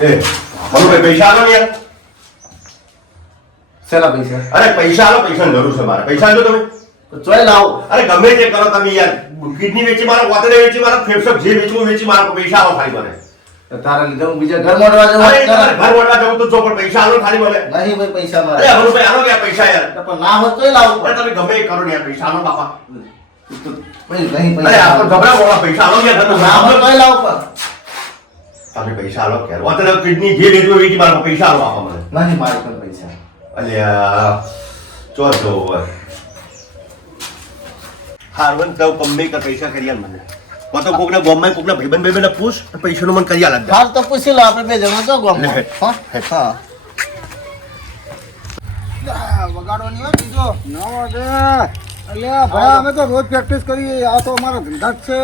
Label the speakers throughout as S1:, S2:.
S1: એ મનુભાઈ પૈસા આલો યાર
S2: સેલા પૈસા
S1: અરે પૈસા આલો પૈસાની જરૂર છે મારે પૈસા આલો તમે
S2: તો ચોય લાવો
S1: અરે ગમે તે કરો તમે યાર કિડની વેચી મારો વાતડે વેચી મારો ફેફસા જે વેચવું વેચી મારો પૈસા આલો ખાલી મને
S2: તો તારા લીધે હું બીજા ઘર મોડવા જવું
S1: અરે
S2: હોય
S1: ઘર મોડવા જવું તો જો પણ પૈસા આલો ખાલી મને
S2: નહીં ભાઈ પૈસા
S1: અરે
S2: મારે
S1: મનુભાઈ આલો કે પૈસા યાર
S2: પણ ના હોત તોય લાવો
S1: અરે તમે ગમે કરો ને યાર પૈસા આલો બાપા
S2: ભાઈ નહીં
S1: અરે આ તો
S2: પૈસા
S1: ગભરા મોડા પૈસા આલો યાર તમે
S2: ના હોત તોય લાવો પણ
S1: તમે પૈસા આલો કે વાતડે કિડની જે વેચવું વેચી મારા પૈસા આલો આપો મને.
S2: નહીં મારે પણ પૈસા.
S1: અલ્યા ચો જો હારવન તો કમ્મે કે પૈસા કરી આલ મને. કો તો કોકને ગોમમાં કોકને ભાઈબંધ ભાઈબંધ પૂછ પૈસાનું મને કરી આલ જ.
S2: હાલ તો પૂછી લો આપણે બે જણા તો ગામમાં. હા? હા.
S3: વગાડો નહીં બીજો. ના વાગે અલ્યા ભાઈ અમે તો રોજ પ્રેક્ટિસ કરીએ. આ તો અમારો ધંધા જ છે.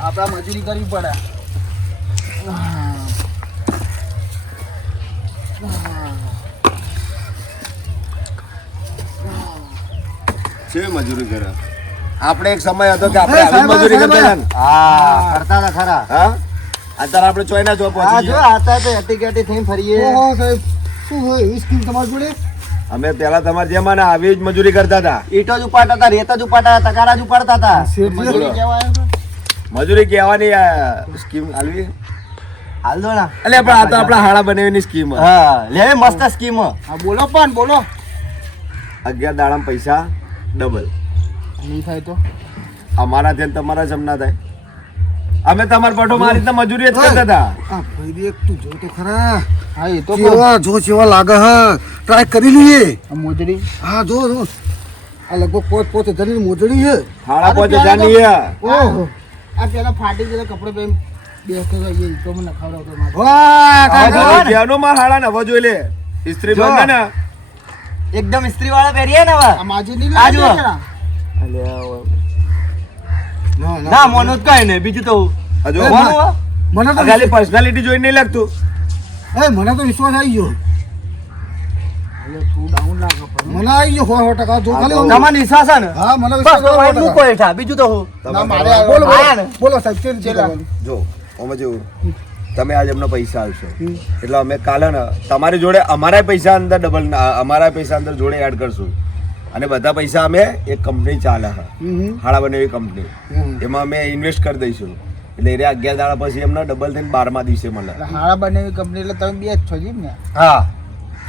S3: આપડા મજૂરી કરવી પડે.
S1: છે મજૂરી કરે. આપણે એક સમય હતો કે આપણે આવી મજૂરી કરતા હતા
S2: હા કરતા હતા ખરા.
S1: હા? અત્યારે આપણે ચોઈના જો
S2: હા
S1: પહોંચી
S2: જો
S1: ગયા.
S2: આતા તો એટી કેટી થઈને ફરીએ.
S3: ઓહો સાહેબ. શું હોય એવી સ્કીમ તમારી જોડે?
S1: અમે પેલા તમારે જેમ ને આવી જ મજૂરી કરતા હતા.
S2: ઈટો જ ઉપાડતા હતા રેત જ ઉપાડતા હતા કારા જ ઉપાડતા હતા. મજૂરી
S1: કહેવાની સ્કીમ હાલવી?
S2: હાલ દો ના.
S1: એટલે પણ આ તો આપણા હાડા બનાવીની સ્કીમ.
S2: હા લે મસ્ત સ્કીમ.
S3: હા બોલો પણ બોલો.
S1: અગિયાર દાડામાં પૈસા ડબલ.
S3: નહીં થાય તો?
S1: અમારા થી તમારા જમ ના થાય. અમે તમારા પટો મારી રીતના મજૂરી જ કરતા હતા.
S3: આ ભાઈ એક તું જો તો ખરા.
S2: હા એ તો
S3: જો જેવા લાગે હા. ટ્રાય કરી લઈએ. મોજડી. હા જો જો. આ લગભગ પોત પોત હજારની મોજડી છે.
S1: હાડા પોત હજાર છે
S3: ઓહો.
S4: આ પેલા ફાટી ગયેલા કપડે પહેરી બેસતો એ તો મને ખવડાવતો મારે
S3: વાહ
S1: આ
S3: કાકા
S1: જેનો માં હાડા ને હવે જોઈ લે. ઇસ્ત્રી બંધ ને
S2: એકદમ ઇસ્ત્રી વાળા પહેરીએ ને હવે.
S4: આ માજી નહીં
S2: આ
S4: લાગે
S3: ના
S2: ના. મોનું જ કઈ નહીં બીજું તો
S1: આ જો.
S3: એ,
S2: મોનું
S3: તો
S1: આ ખાલી પર્સનાલિટી જોઈને નહીં લાગતું.
S3: એ મને તો વિશ્વાસ આવી ગયો
S4: એટલે તું ડાઉન ના કર
S3: મને આવી ગયો સો સો ટકા. જો ખાલી હું-
S2: તમારે છે ને?
S3: હા મને વિશ્વાસ
S2: તો ભાઈ
S3: સો
S2: મૂકો હેઠા બીજું તો હું.
S4: ના
S1: તમે
S4: મારે
S1: કરો.
S4: આ-
S3: બોલો બોલો બોલો સાહેબ કેવી રીતે
S4: ચેલા.
S3: કરવાનું?
S1: જો અમે જેવું તમે આજે અમને પૈસા આલશો એટલે અમે કાલે ને તમારી જોડે અમારા પૈસા અંદર ડબલ અમારા પૈસા અંદર જોડે એડ કરશું. અને બધા પૈસા અમે એક કંપની ચાલે હાડા બને એવી
S3: કંપની
S1: એમાં અમે ઇન્વેસ્ટ કરી દઈશું. એટલે એ અગિયાર દાડા પછી એમને ડબલ થઈને બારમા દિવસે મળે.
S4: હાડા બને એવી કંપની એટલે તમે બે જ છો જી ને?
S2: હા.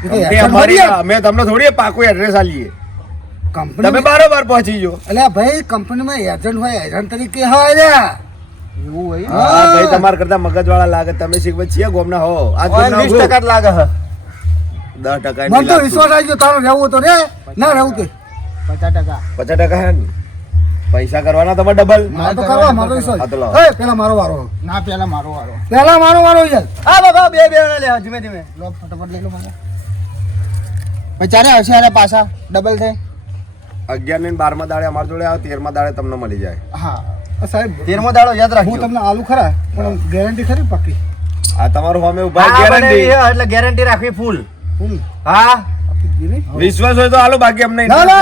S1: અમે તમને થોડી પાકું એડ્રેસ આલીએ
S3: કંપની
S1: તમે બારોબાર પહોંચી ગયો
S3: એટલે ભાઈ કંપનીમાં એજન્ટ હોય એજન્ટ તરીકે હોય લ્યા.
S4: એવું હોય
S3: હા.
S1: હા ભાઈ તમારા કરતા મગજ વાળા લાગે. તમે શીખવે છીએ ગોમના હો. આ ગોમના
S2: વીસ ટકા જ લાગે
S3: મને તો વિશ્વાસ આવી ગયો તારો રહેવું તો રે. ના રહેવું
S4: ટકા.
S1: પચાસ ટકા હે ને? પૈસા કરવાના તમે ડબલ
S3: મારે તો કરવા મારો વિશ્વાસ.
S1: તો.
S3: એ પેલા મારો વારો
S4: ના પેલા મારો વારો
S3: પેલા મારો વારો યાર
S2: હા બાબા બે બે લે ધીમે ધીમે
S4: લો ફટાફટ લઈ લો મને વિચારે હશે અને પાછા. ડબલ થે
S1: અગિયાર ને બારમાં દાડે અમારા જોડે આવે તેરમાં દાડે તમને મળી જાય.
S4: હા.
S3: સાહેબ
S2: તેરમો દાડો યાદ રાખજો.
S3: હું તમને આલુ ખરા પણ ગેરંટી ખરી પાકી?
S1: આ તમારું હોમે
S2: ઊભા
S1: ગેરંટી
S2: એટલે ગેરંટી રાખવી ફૂલ હા.
S1: વિશ્વાસ હોય તો આલો બાકી અમને
S3: ના ના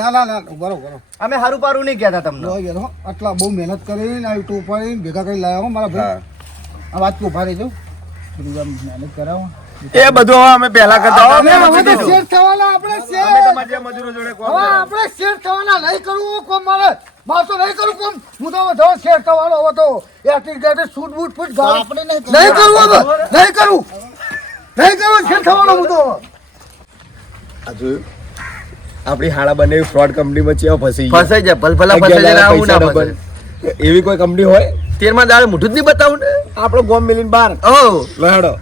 S4: ના
S3: ના બરો બરો
S2: અમે હારું પારું નહીં કહેતા. તમને.
S3: યાર આટલા બહુ મહેનત કરીને આ ટોપાઈ ભેગા કરી લાવ્યા મારા ભાઈ.
S4: આ વાત ઊભા રહેજો. મહેનત કરાવો.
S1: એ બધું હવે અમે પહેલા કરતા હતા.
S3: અમે
S1: અમે
S3: હવે તો
S1: મૂકી
S3: થવાના આપણે
S1: અમે તમારા જે મજૂરો જોડે કોમ
S3: હવે આપણે શેર થવાના નહીં કરવું કોમ મારે. મારે તો નહીં કરવું કોમ. હું તો હવે શેર થવાનો હવે તો એટી ગેટી સૂટ બૂટ ફૂટ ગાળ.
S4: આપણે નહીં
S3: નહીં કરવું હવે. નહીં કરવું. નહીં કરવું શેર થવાનો હું તો.
S1: આ આપણી હાડા બને ફ્રોડ કંપનીમાં ચેવા ફસી
S2: ફસાઈ જાય ભલભલા ફસાઈ જાય આવું ના ફસાય.
S1: એવી કોઈ કંપની હોય?
S2: તેરમાં દાડે મોઢું જ નહીં બતાવું ને.
S1: આપણો ગોમ મિલિન બાર.
S2: ઓ
S1: લહેડો.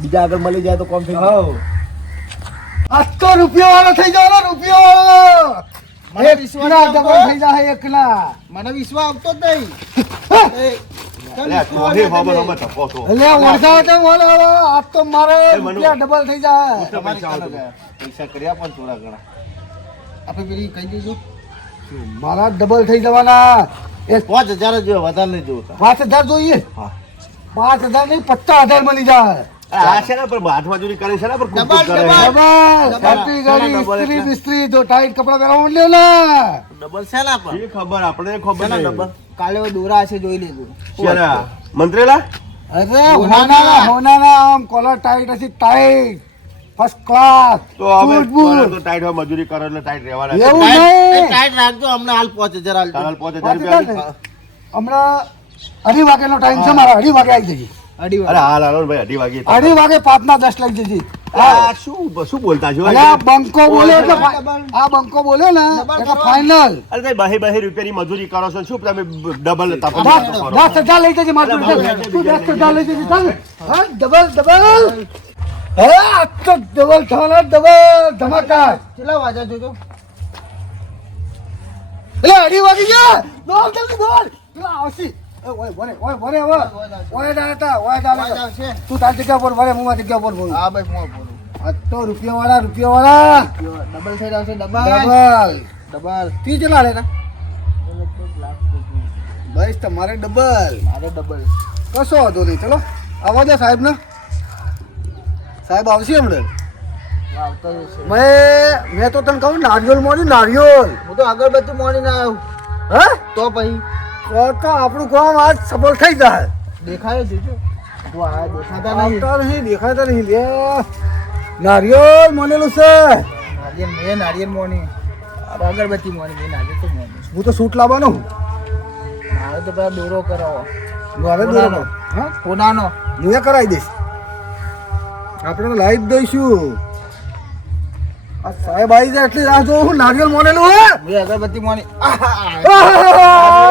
S1: બીજા આગળ મળી જાય તો કોમ થઈ જાય?
S3: આખો રૂપિયો વાળો થઈ જાવ રૂપિયો વાળો.
S4: મને વિશ્વાસ
S3: ડબલ થઈ જાય એકલા
S4: મને વિશ્વાસ આવતો જ નહીં.
S3: મારા ડબલ થઈ જવાના?
S2: પાંચ હજાર જોઈએ વધારે નહીં
S3: પાંચ હજાર જોઈએ? પાંચ હજાર નહીં પચાસ હજાર મળી જાય
S5: આ છે ને પણ હાથ મજૂરી કરે ને
S3: ડબલ ફેક્ટરી ગાડી. ઇસ્ત્રી બિસ્ત્રી જો ટાઈટ કપડા પહેરવા માંડ્યો ને
S6: ડબલ શેના પણ
S5: એ ખબર? આપણે ખબર
S6: શેના ડબલ
S4: કાલે દોરા જોઈ લેજો.
S5: શેના? મંત્રેલા?
S3: અરે હોનાના હોનાના. આમ કોલર ટાઈટ હશે ટાઈટ ફર્સ્ટ ક્લાસ
S5: તો અમે
S3: બૂટ બૂટ
S5: તો ટાઈટ હોય મજૂરી કરો એટલે ટાઈટ રહેવાના છે.
S3: એવું
S6: ટાઈટ
S3: નહીં.
S6: ટાઈટ રાખજો અમને હાલ પહોંચે જરા હાલ
S3: ને? હમણાં અઢી વાગ્યાનો ટાઈમ છે મારા અઢી વાગે આવી જજે.
S4: અઢી
S5: અરે હાલ હાલો ભાઈ અઢી વાગે
S3: અઢી વાગે પાંચના દસ લઈ જજે
S5: શું શું બોલતા છો?
S3: અને બંકો બોલે એટલે આ બંકો બોલે ને એટલે ફાઇનલ
S5: અરે ભાઈ બહે બહે રૂપિયાની મજૂરી કરો છો. શું તમે ડબલ તપાસ
S3: દસ હજાર લઈ જજે મારું તું દસ હજાર લઈ જજે હા ડબલ ડબલ. હે આ તો ડબલ થવાના ડબલ ધમાકા.
S4: કેટલા વાગ્યા જોજો
S3: એટલે અઢી વાગી ગયા. દોડ જલ્દી દોડ આવશી. તું તારી જગ્યા પર ભરે હું જગ્યા પર બોલું
S4: હા ભાઈ બોલું.
S3: આ તો રૂપિયા વાળા રૂપિયા વાળા
S4: ડબલ થઈ આવશે ડબલ.
S3: ડબલ.
S4: ડબલ.
S3: તી ચલા લેતા? બસ તમારે ડબલ.
S4: મારે ડબલ.
S3: કશો વાંધો નહીં ચલો. આવવા દો સાહેબ ને. સાહેબ આવશે હમણાં? મેં મેં તો તને કહું નારિયોલ મોડી નારિયોલ.
S4: હું તો આગળ બધું મોડી મોડીને આવું.
S3: હે?
S4: તો પછી.
S3: તો તો આપણું કામ આજ સફળ થઈ જાય.
S4: દેખાય જોજો દેખાતા નહીં.
S3: નહીં દેખાતા નહીં. લે નારિયોલ મોનેલું છે.
S4: નારિયેલ મેં નારિયેલ મોની. અગરબત્તી મોની મેં નારિયેલ તો મોની.
S3: હું તો સૂટ લાવવાનો
S4: મારે તો પેલા દોરો કરાવો.
S3: મારે દોરવાનો હા?
S4: કોનાનો?
S3: હું કરાવી દઈશ. આપણે લાવી દઈશું. આ સાહેબ આવી જાય એટલે રાહ જોઉં હું નારિયેલ મોનેલું હે
S4: મેં અગરબત્તી મોની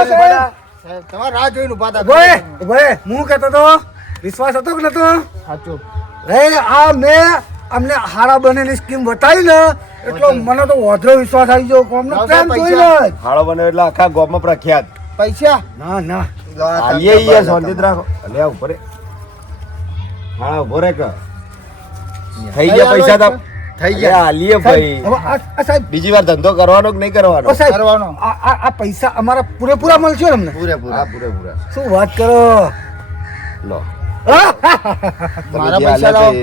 S3: સાહેબ.
S4: તમારે રાહ જોઈને ઊભા હતા
S3: ભાઈ ભાઈ હું કહેતો તો વિશ્વાસ હતો કે નતો
S4: સાચું
S3: રે આ મેં અમને હારા બનેલી સ્કીમ બતાવી ને એટલો મને તો વધરો વિશ્વાસ આવી ગયો કોમનો પ્રેમ જોઈ લે
S5: હાળો બને એટલે આખા ગામમાં પ્રખ્યાત
S4: પૈસા
S3: ના ના
S5: આઈએ ઈએ શાંતિથી રાખો લે ઉપર હા ઊભો રે કે થઈ ગયા પૈસા તો થઈ ગયા. આલીએ ભાઈ.
S3: હવે આ- સાહેબ
S5: બીજી વાર ધંધો કરવાનો કે નહીં કરવાનો?
S4: કરવાનો.
S3: આ આ- આ પૈસા અમારા પૂરેપૂરા મળશે ને? અમને
S5: પૂરેપૂરા પૂરેપૂરા.
S3: શું વાત કરો?
S5: લો.
S4: મારા પૈસા લાવો.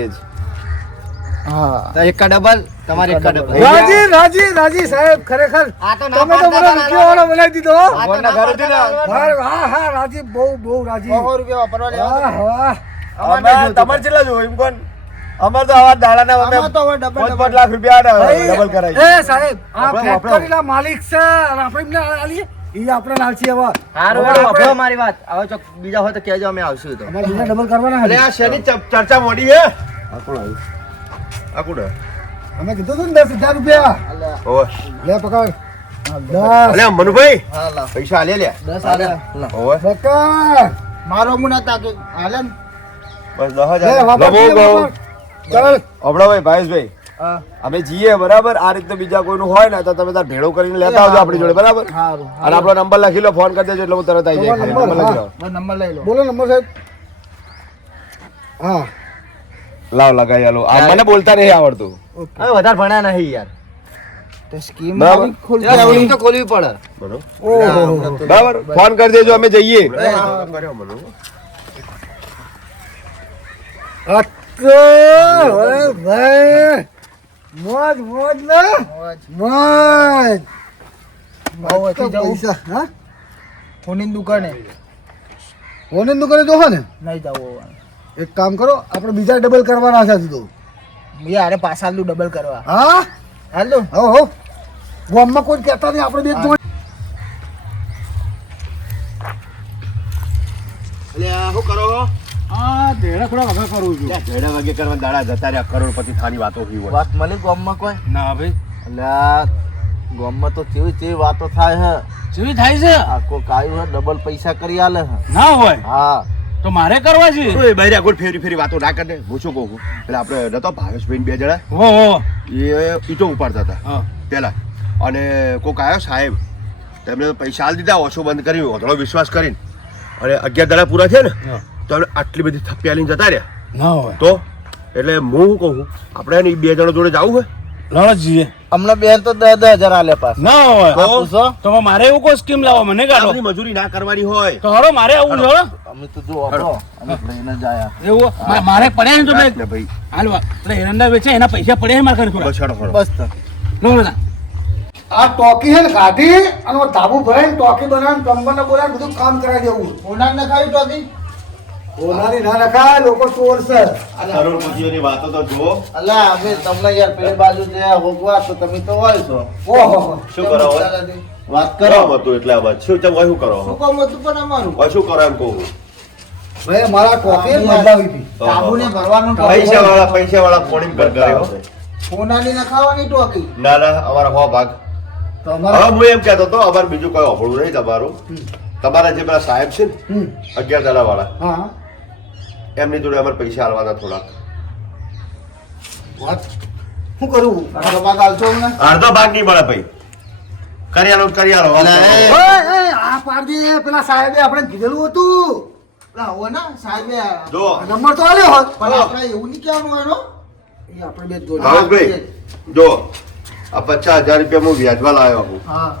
S4: હા.
S6: એકા ડબલ તમારે એક ડબલ.
S3: રાજી રાજી રાજી સાહેબ ખરેખર.
S4: આ
S3: તમે તો મને બનાવી દીધો હો. હા રાજી બહુ બહુ રાજી.
S4: સો રૂપિયા વાપરવા
S5: તમારે કેટલા જોવું એમ કોણ? અમારે તો આવા દાડાના અમે
S4: તો હવે ડબલ ડબલ.
S5: લાખ રૂપિયા ડબલ કરાય
S3: એ સાહેબ આ. ફેક્ટરીના માલિક છે આપણે આલીએ. ઈ આપણે લાલચી હવે.
S6: હારું
S3: હવે
S6: મારી વાત. હવે જો બીજા હોય તો કહેજો અમે આવશું તો.
S3: અમારે બીજા ડબલ કરવાના
S5: અરે આ શેની ચર્ચા મોડી હે? આ કોણ આવ્યું? આ કોણ
S3: અમે કીધું તું ને દસ રૂપિયા.
S5: ઓવે.
S3: લે પકડ.
S5: મનુભાઈ પૈસા આલે લે.
S3: પકડ.
S4: મારો મું નતા કે હાલે ને.
S5: બસ
S3: લે
S5: ભાઈ
S4: હા.
S5: અમે જઈએ બરાબર? આ રીતે બીજા કોઈનું હોય ને તો તમે તાર ભેળો કરીને લેતા આવજો આપણી જોડે બરાબર? અને આપણો નંબર લખી લો ફોન કરી દેજો એટલે હું તરત આવી જાય નંબર લખી લો.
S4: નંબર લઈ લો.
S3: બોલો નંબર સાહેબ. હા.
S5: લાવ લગાઈ આલો. આ મને બોલતા નહીં આવડતું.
S6: હવે વધારે ભણ્યા નહીં યાર.
S4: તો સ્કીમ. ખોલતી
S6: તો ખોલવી પડે.
S5: બરોબર બરાબર. ફોન કરી દેજો અમે જઈએ.
S3: અચ્છો અરે ભાઈ. મોજ મોજ ને?
S4: મોજ. ભાવ વધી
S3: પૈસા હા?
S4: ફોનની દુકાને.
S3: ઓને દુકાને જો ને.
S4: નહીં જાવ
S3: એક કામ કરો આપણે બીજા ડબલ કરવાના છે હજુ તો.
S4: યાર પાછા ડબલ કરવા.
S3: હા?
S4: હાલો
S3: હો હો. ગામમાં કોઈ કહેતા નહીં આપણે બે હા ધેડા થોડા વગર કરું છું.
S5: ઢેડા વાગે કરવા દાડા જતા રહ્યા કરોડપતિ થાની વાતો હોય.
S6: વાત મળી ગામમાં કોઈ?
S3: ના ભાઈ.
S6: એટલે આ ગામમાં તો કેવી કેવી વાતો થાય હે.
S7: જેવી થાય છે?
S6: આખો કાયું હે ડબલ પૈસા કરી આલે હે.
S7: ના હોય.
S6: હા.
S7: તો મારે કરવા છે?
S5: શું એ બહાર ફેરી ફેરી વાતો ના કરે હું શું કહું? એટલે આપણે નતો ભાવેશભાઈ બે જણા.
S7: હો હો.
S5: એ ઈટો ઉપાડતા હતા.
S7: હા.
S5: પેલા. અને કોક આવ્યો સાહેબ. તેમણે પૈસા આલી દીધા ઓછો બંધ કરી ઓધળો વિશ્વાસ કરીને. અને અગિયાર દાડા પૂરા થયા ને.
S7: હા.
S5: તો આટલી બધી થપ્પિયા લઈને જતા રહ્યા?
S7: ના હોય.
S5: તો? એટલે હું શું કહું? આપણે એને બે જણા જોડે જવું હોય?
S7: જઈએ
S6: અમને બેન તો દસ દસ હજાર આલે પાસ
S7: ના હોય. તો? મારે એવું કોઈ સ્કીમ લાવો મને કાઢો
S5: મજૂરી ના કરવાની હોય.
S7: તો હરો મારે આવું હળો
S6: અમે તો જો અમે લઈને જાયા
S7: એવું? મારે પડ્યા ને તો મેં
S5: ભાઈ?
S7: હાલ એટલે એરંડા વેચે એના પૈસા પડ્યા મારે ઘરે
S5: બસ.
S6: બસ તો.
S7: લો લો
S3: આ ટોકી હે કાઢી અને ધાબુ ભરાઈને ટોકી બનાવીને પ્લમ્બરને બોલાવીને બધું કામ કરાવી દેવું.
S6: ઓનાર ને ખાલી ટોકી?
S3: ઓનારી ના નખાય લોકો ચોર છે.
S5: કરોડપતિઓની વાતો તો જુઓ.
S6: અલા અમે તમને યાર પેલી બાજુ જે હોગવા તો તમે તો હોય છો.
S3: ઓહો.
S5: શું કરો?
S6: વાત
S5: કરો. હતું એટલે આ વાત શું તમે શું કરો?
S6: શું કામ હતું પણ અમારું.
S5: શું કરો એમ કહું
S3: ભાઈ મારા ટોકી બદલાવી હતી.
S6: સાબુને ભરવાનું
S5: પૈસા વાળા પૈસા વાળા ફોન ઘર કર્યો
S6: સોનાની નખાવાની ખાવાની ટોકી.
S5: ના ના અમારા હો ભાગ. હવે હું એમ કહેતો હતો અમારે બીજું કોઈ અભળું નહીં તમારું. તમારા જે પેલા સાહેબ છે ને અગિયાર દાડા વાળા
S3: હા.
S5: એમની જોડે અમારે પૈસા આલવાના થોડાક.
S3: વાત? શું કરું?
S6: અડધો ભાગ આલશો અમને?
S5: અડધો ભાગ નહીં મળે ભાઈ. કરિયાલો કરિયાલો
S6: અલા, એ.
S3: આ પારજી પેલા સાહેબે આપણે કીધેલું હતું.
S6: પેલા હોય ને સાહેબે
S5: જો.
S3: નંબર તો આલ્યો હોત
S6: પણ આપણે એવું નહીં કહેવાનું હોય
S3: એ આપણે બે
S5: જો આ પચાસ હજાર રૂપિયા હું વ્યાજમાં લાવ્યો
S6: હા.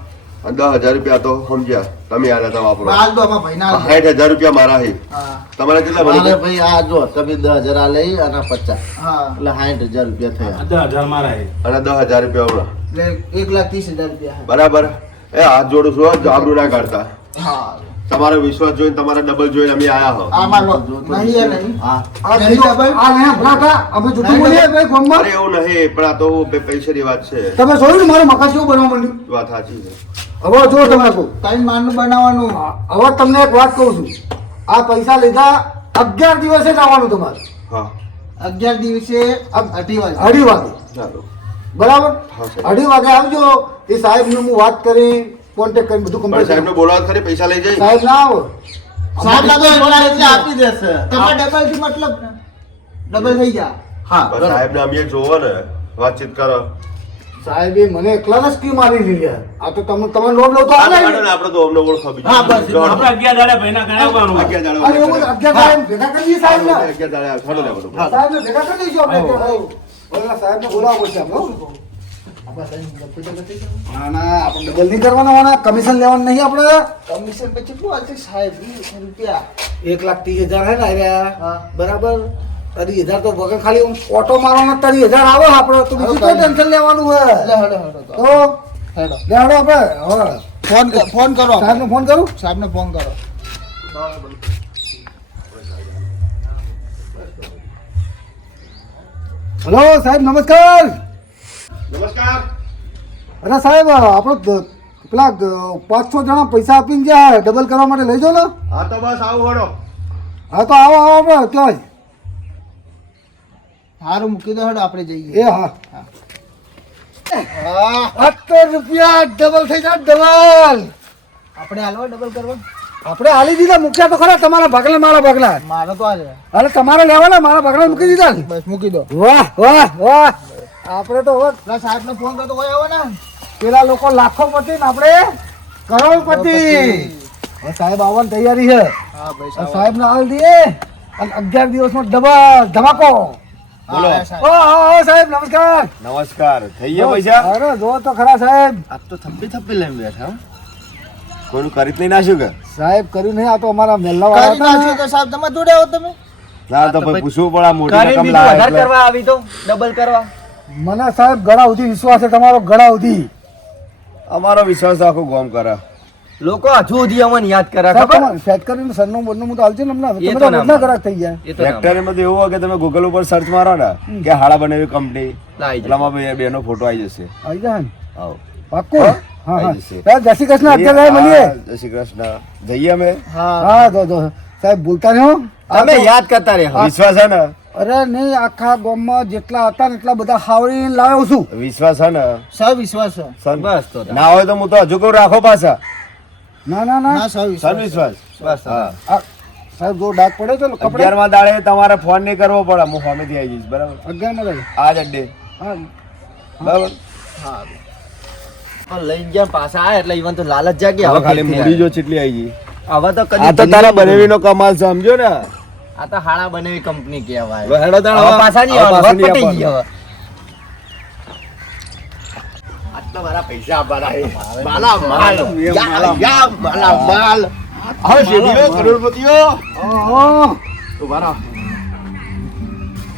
S5: દસ હજાર રૂપિયા તો સમજ્યા. તમે યાર હતા વાપરો. સાઠ હજાર રૂપિયા મારા હે
S6: હા.
S5: તમારા કેટલા
S6: મારે ભાઈ આ જો તમે દસ હજાર આ લઈ અને પચાસ. એટલે સાઠ હજાર રૂપિયા થયા.
S7: દસ હજાર મારા હે
S5: અને દસ હજાર રૂપિયા હમણાં.
S6: એટલે એક લાખ ત્રીસ હજાર રૂપિયા.
S5: બરાબર. એ હાથ જોડું છું આબરૂ ના કાઢતા.
S6: હા.
S5: તમારો વિશ્વાસ જોઈને તમારા ડબલ જોઈને અમે આયા હો.
S6: આ મારો નહીં નહીં.
S3: આ
S6: નહીં
S3: નહીં આ નહીં ભલા હતા અમે જૂઠું બોલીએ ભાઈ ગામમાં
S5: અરે એવું નહીં પણ આ તો પૈ- પૈસાની વાત છે.
S3: તમે જોયું ને મારું મકાન કેવું બનવા માંડ્યું?
S5: વાત સાચી છે.
S3: હવે જો તમે કહું
S6: ત્રણ માળનું બનાવવાનું.
S3: હવે તમને એક વાત કહું છું. આ પૈસા લીધા અગિયાર દિવસે જ આવવાનું તમારે.
S5: હા.
S6: અગિયાર દિવસે અઢી વાગે.
S3: અઢી વાગે.
S5: ચાલો.
S3: બરાબર? અઢી વાગે આવજો. એ સાહેબનું હું વાત કરી. કોન્ટેક્ટ કરી બધું કમ્પ્લીટ
S5: સાહેબને બોલાવત ખરી પૈસા લઈ જાય
S3: સાહેબ ના આવો
S6: સાહેબ ના તો બોલાવે એટલે આપી દેશે. તમારે ડબલથી મતલબ ડબલ થઈ જા હા
S5: સાહેબને અમે જોવો ને વાતચીત કરો.
S3: સાહેબે મને એકલા સ્કીમ આવી દીધી આ તો તમે તમે લોન લો તો
S5: આપણે તો અમને ઓળખો બીજું.
S6: હા, બસ.
S7: આપણે 11 દાડે ભાઈના ઘરે આવવાનું.
S5: અગિયાર દાડા
S3: અરે એવું અગિયાર સાહેબ ભેગા કરી દઈએ સાહેબ ના?
S5: અગિયાર દાડા છોડો લે બધું.
S3: સાહેબ ભેગા કરી દઈશું આપણે ઓલા સાહેબ ને બોલાવો છે આપણે હો. ના ના આપણે ડબલ નહીં કરવાના હોવાના કમિશન લેવાનું નહીં આપણે.
S6: કમિશન પછી શું આવશે સાહેબ? વીસ રૂપિયા.
S3: એક લાખ ત્રીસ હજાર હે ને અરે બરાબર? તરી હજાર તો વગર ખાલી ઓટો મારવાના તરી હજાર આવે આપણે. તો બીજું કોઈ ટેન્શન લેવાનું
S6: હે હેડો હેડો તો? હેડો
S3: લેવડો આપણે.
S6: ફોન કર- ફોન કરો
S3: સાહેબને ફોન કરું?
S6: સાહેબને ફોન કરો.
S3: હલો સાહેબ નમસ્કાર.
S5: નમસ્કાર.
S3: અરે સાહેબ આપણો પેલા પાંચ છ જણા પૈસા આપીને ગયા ડબલ કરવા માટે લઈ જાઓ ને.
S5: હા તો બસ આવું હડો
S3: હા તો આવો આવો આપણે ક્યાં
S6: સારું મૂકી દો હડો આપણે જઈએ.
S3: એ હા.
S6: હા.
S3: સત્તર રૂપિયા ડબલ થઈ જાય ડબલ
S6: આપણે હાલવા ડબલ કરવા.
S3: આપણે હાલી દીધા મૂક્યા તો ખરા તમારા ભાગલા મારા ભાગલા.
S6: મારો તો આજે
S3: અરે તમારે લેવાના મારા ભાગલા મૂકી દીધા
S6: બસ મૂકી દો.
S3: વાહ વાહ વાહ. આપણે તો હવે
S6: પેલા સાહેબને ફોન કરતો હોય આવો ને.
S3: પેલા લોકો લાખો પતિ ને આપણે કરોડપતિ. સાહેબ આવવાની તૈયારી છે. સાહેબ ના હાલ દઈએ અને અગિયાર દિવસ ડબલ ધમાકો.
S5: બોલો.
S3: ઓ સાહેબ નમસ્કાર.
S5: નમસ્કાર. થઈ ગયા પૈસા?
S3: અરે જો તો ખરા સાહેબ.
S6: આપ તો થપ્પી થપ્પી લઈને બેઠા હો.
S5: કોઈનું કરી જ નહીં નાખ્યું કે
S3: સાહેબ કર્યું નહીં આ તો અમારા મેલ્લા વાળા
S6: નાખ્યું તો સાહેબ. તમે જોડે આવો તમે.
S5: ના તો પછી પૂછવું પડે મોટી રકમ લાવે એટલે.
S3: મને સાહેબ ગળા સુધી વિશ્વાસ છે તમારો ગળા સુધી.
S5: અમારો વિશ્વાસ આખો ગોમ કરે.
S2: લોકો હજુ સુધી અમને યાદ કરે ખબર?
S3: કરીને સરનું બરનું હું તો હાલશે ને હમણાં. તમે
S2: તો
S3: તો
S2: ના
S3: રોજના થઈ ગયા.
S2: એ તો
S5: એવું હોય કે તમે ગૂગલ ઉપર સર્ચ મારો ને કે હાડા બનાવી કંપની. એટલામાં બે બેનો ફોટો આવી જશે.
S3: આવી જાય ને?
S5: આવો.
S3: પાક્કું? હા? જય શ્રી કૃષ્ણ અત્યારે મળીએ.
S5: જય શ્રી કૃષ્ણ. જઈએ અમે.
S6: હા.
S3: હા જો સાહેબ ભૂલતા નહીં અમે
S2: તમે યાદ કરતા રહે.
S5: વિશ્વાસ છે ને?
S3: અરે નહીં આખા ગામમાં જેટલા હતા ને એટલા બધા હાવડીને લાવ્યો છું.
S5: વિશ્વાસ છે ને?
S6: સર વિશ્વાસ છે
S5: સન-
S2: બસ તો
S5: ના હોય તો હું તો હજુ કહું રાખો પાછા.
S3: ના ના ના.
S5: સર
S6: વિશ્વાસ
S5: વિશ્વાસ.
S2: બસ
S5: હા.
S3: આ સાહેબ જો ડાક પડે છે ને કપડે?
S5: અગિયારમાં દાડે તમારે ફોન નહીં કરવો પડે. હું ફોનથી આવી જઈશ બરાબર?
S3: અગિયારમાં જાય
S5: આ જ અડ્ડે
S3: હા.
S5: બરાબર?
S2: પણ લઈને ગયા પાછા આયા એટલે ઈવન તો લાલચ જાગી
S5: હવે
S2: હવે
S5: ખાલી મૂડી જો ચેટલી આવી ગઈ.
S2: હવે તો કદી
S5: આ તો તારા. બનેવીનો કમાલ સમજો ને?
S2: આ તો હાળા બનેવી કંપની કહેવાય.
S5: હેડો તાણ.
S2: પાછા નહીં
S5: આપવાનું.
S2: ગઈ હવે.
S5: તમારા પૈસા આપવાના. માલા માલ. યા, યા, માલા માલ. હવે શેઠીઓ, કરોડપતિઓ. ઊભા રહો.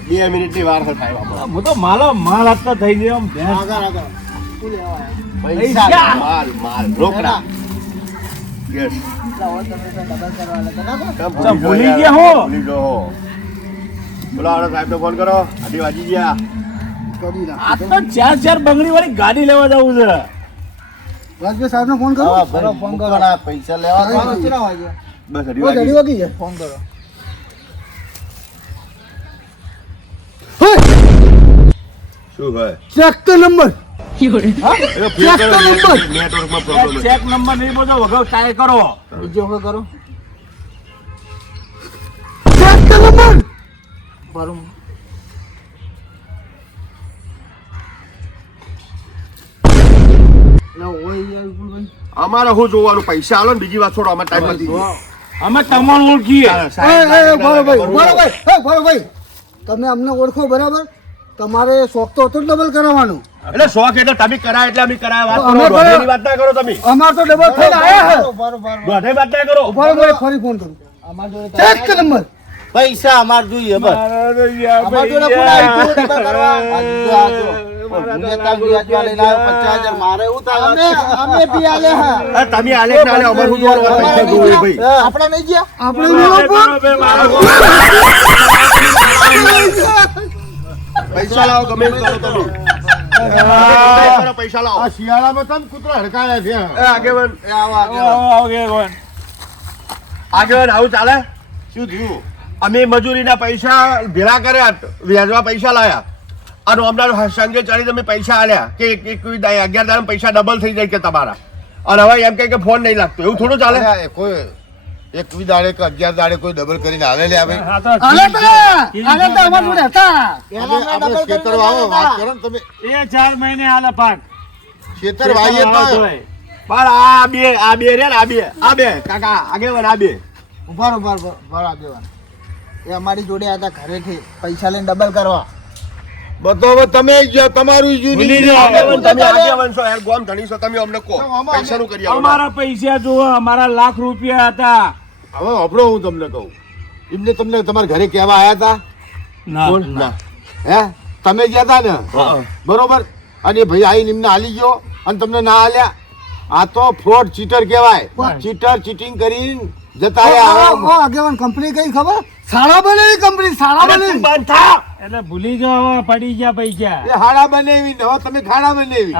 S5: બે મિનિટની વાર છે સાહેબ
S7: હું તો માલો માલ આટલા થઈ ગયો આમ ભેંસ.
S5: પૈસા. માલ માલ. રોકડા. યસ
S7: ભૂલી ગયા હો?
S5: ભૂલી ગયો હો. બોલો આનો સાહેબને ફોન કરો. આધી વાજી ગયા.
S7: આ તો ચાર ચાર બંગડી વાળી ગાડી લેવા જવું છે.
S3: રાજભાઈ સાહેબ ફોન કરો.
S6: ફોન કરો. પૈસા લેવા
S5: બસ અઢી વાગી
S3: જાય
S6: ફોન કરો.
S5: શું ભાઈ?
S3: Check number. ચેક નંબર
S5: નેટવર્કમાં પ્રોબ્લેમ
S7: ચેક નંબર નહીં બોલો વગાવ ટ્રાય કરો.
S6: બીજો વગર કરો.
S3: Check number.
S5: અમારે શું જોવાનું? પૈસા આલો ને બીજી વાત છોડો અમારે ટાઈમ નથી.
S7: અમે તમારું ઓળખીએ.
S3: ભાઈ ભાઈ એ, ભાઈ તમે અમને ઓળખો બરાબર? તમારે શોખ તો હતો ડબલ કરાવવાનું.
S5: એટલે શોખ એટલે તમે કરાય એટલે અમે કરાય. વાત કરો. દોઢેની વાત ના કરો તમે.
S3: અમાર તો ડબલ થઈને આયા હે.
S6: બરોબર
S5: દોઢે વાત ના કરો.
S3: ઊભા રહો ફરી ફોન કરું.
S6: અમાર જોડે
S3: ચેક નંબર.
S6: પૈસા અમાર જોઈએ બસ. અમાર જોડે ફોન આવ્યું તો કરવા? આ જો, આ જો. ભૂલેતા વ્યાજવા લઈને આવ્યો 50,000. મારે એવું થાય. અમે બી આલે હા.
S5: અરે તમે આલે કે ના આલે? અમારે શું જોવાનું વાત પૈસા
S6: આપણે નહીં ગયા?
S3: આપણે
S5: પૈસા લાવો ગમે તમે. પૈસા લાવો.
S3: આ શિયાળામાં તમે કૂતરા હડકાયા છે.
S5: એ આગેવાન
S6: એ આવો, આવો.
S5: આગેવાન. આવું ચાલે? શું થયું? અમે મજૂરીના પૈસા ભેળા કર્યા વ્યાજમાં પૈસા લાયા. અને હમણાં સંગે ચડી તમે પૈસા આલ્યા કે એક એક અગિયાર દાડા પૈસા ડબલ થઈ જાય કે તમારા. અને હવે એમ કહે કે ફોન નહીં લાગતો. એવું થોડું ચાલે?
S1: કોઈ એકવી દાડે કે અગિયાર દાડે કોઈ ડબલ કરીને હાલે લે આવે? ખેતર વાવો વાત કરો ને તમે.
S7: એ ચાર મહિને હાલે પાક.
S1: ખેતર વાવીએ તો
S5: પણ આ બે આ બે રે આ બે આ બે. કાકા આગેવાન આ બે.
S6: ઉભાર ઉભાર ઉભાર આગેવાન. એ અમારી જોડે હતા ઘરેથી. પૈસા લઈને ડબલ કરવા.
S1: બધો હવે તમે જ તમારું જ.
S5: આગેવાન તમે આગેવાન છો. યાર ગોમ ધણી છો તમે અમને કહો. પૈસાનું કરી
S7: અમારા પૈસા જુઓ અમારા લાખ રૂપિયા હતા.
S1: હવે આપણો હું તમને કહું. એમને તમને તમારા ઘરે કહેવા આયા હતા
S7: ના ના.
S1: હે? તમે ગયા હતા ને? બરોબર? અને ભાઈ આઈને એમને હાલી ગયો અને તમને ના હાલ્યા આ તો ફ્રોડ ચીટર કહેવાય. ચીટર ચીટિંગ કરીને જતા રહ્યા.
S3: આગેવાન કંપની કઈ ખબર? સાડા બનાવી કંપની સાડા બનાવી.
S5: બંધ થા.
S7: એટલે ભૂલી જાઓ પડી ગયા પૈસા.
S1: એ હાડા બનાવી હવે તમે ખાડા બનાવી.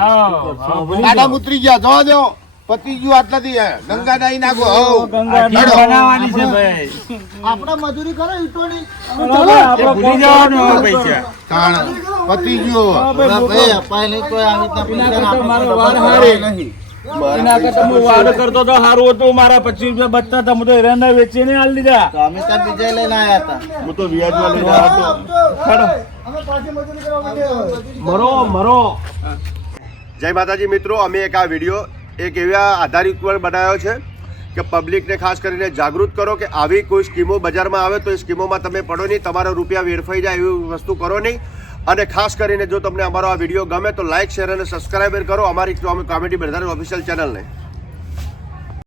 S1: ખાડા ઉતરી ગયા. જવા દો. પતિ ગયું આટલાથી. ગંગા નાઈ નાખો
S7: બનાવવાની છે ભાઈ.
S6: આપણે મજૂરી કરો ઈટોની.
S7: બરાબર, આપણે ભૂલી જવાનું. પૈસા.
S1: તાણ. પતિ ગયું.
S6: ભાઈ અપાય નહીં તો આવી પૈસા
S7: કરતા મારો વાર હારે.
S6: નહીં.
S7: એના કરતા હું વાડ કરતો તો સારું હતું મારા પચીસ રૂપિયા બચતા હતા હું તો એરંડા વેચીને હાલ દીધા.
S6: અમે ત્યાં બીજા લઈને આવ્યા
S5: હું તો વ્યાજમાં લઈને આવ્યો હતો.
S3: અમે પાછી મજૂરી કરવા માટે
S5: મરો મરો. જય માતાજી મિત્રો અમે એક આ વીડિયો એક એવા આધારિત પર બનાવ્યો છે કે પબ્લિકને ખાસ કરીને જાગૃત કરો કે આવી કોઈ સ્કીમો બજારમાં આવે તો એ સ્કીમોમાં તમે પડો નહીં, તમારા રૂપિયા વેડફાઈ જાય એવી વસ્તુ કરો નહીં. અને ખાસ કરીને જો તમને અમારો આ વીડિયો ગમે તો લાઇક શેર અને સબસ્ક્રાઈબર કરો. અમારી કોમેડી બ્રધર ઓફિશિયલ ચેનલને